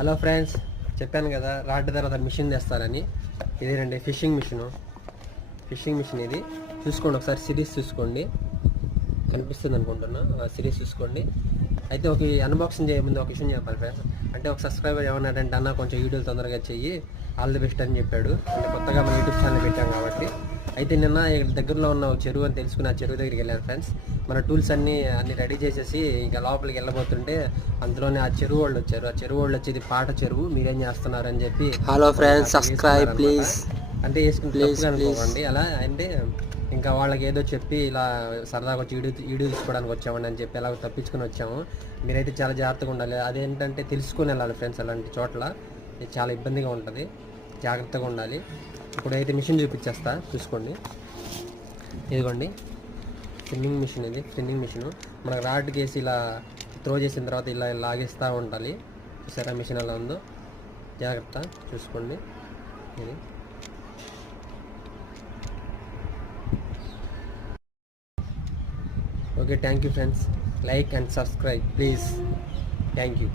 Hello friends, చెప్పాను కదా rod తర్వాత మిషన్ తెస్తారని. ఇదేనండి ఫిషింగ్ మిషన్ ఇది. చూసుకోండి ఒకసారి సిరీస్ చూసుకోండి, కనిపిస్తుంది అనుకుంటున్నా. సిరీస్ చూసుకోండి. అయితే ఒక అన్బాక్సింగ్ చేయే ముందు ఒక విషయం చెప్పాలి ఫ్రెండ్స్. అంటే ఒక సబ్స్క్రైబర్ ఏమన్నాడంటే, అన్న కొంచెం వీడియోలు తొందరగా చెయ్యి, ఆల్ ది బెస్ట్ అని చెప్పాడు. అంటే కొత్తగా మన యూట్యూబ్ ఛానల్ పెట్టాం కాబట్టి. అయితే నిన్న దగ్గరలో ఉన్న ఒక చెరువు అని తెలుసుకుని ఆ చెరువు దగ్గరికి వెళ్ళాను ఫ్రెండ్స్. మన టూల్స్ అన్నీ రెడీ చేసేసి ఇంకా లోపలికి వెళ్ళబోతుంటే అంతలోనే ఆ చెరువు వాళ్ళు వచ్చారు. ఆ చెరువు వాళ్ళు వచ్చేది పాట చెరువు, మీరేం చేస్తున్నారు అని చెప్పి, హలో ఫ్రెండ్స్, సబ్స్క్రైబ్ ప్లీజ్ అంటే వేసుకుని అనుకోండి. అలా అంటే ఇంకా వాళ్ళకి ఏదో చెప్పి ఇలా సరదాగా వచ్చి వీడియో తీసుకోవడానికి వచ్చామండి అని చెప్పి అలా తప్పించుకొని వచ్చాము. మీరైతే చాలా జాగ్రత్తగా ఉండాలి. అదేంటంటే తెలుసుకొని వెళ్ళాలి ఫ్రెండ్స్. అలాంటి చోట్ల ఇది చాలా ఇబ్బందిగా ఉంటుంది, జాగ్రత్తగా ఉండాలి. ఇప్పుడైతే మిషన్ చూపించేస్తా, చూసుకోండి. ఇదిగోండి స్పిన్నింగ్ మిషన్. ఇది స్పిన్నింగ్ మిషన్. మనకు రాడ్ కేసి ఇలా త్రో చేసిన తర్వాత ఇలా లాగేస్తూ ఉండాలి. చూసారా మిషన్ ఎలా ఉందో? జాగ్రత్త చూసుకోండి. ఇది okay. Thank you friends. Like and subscribe please. Thank you.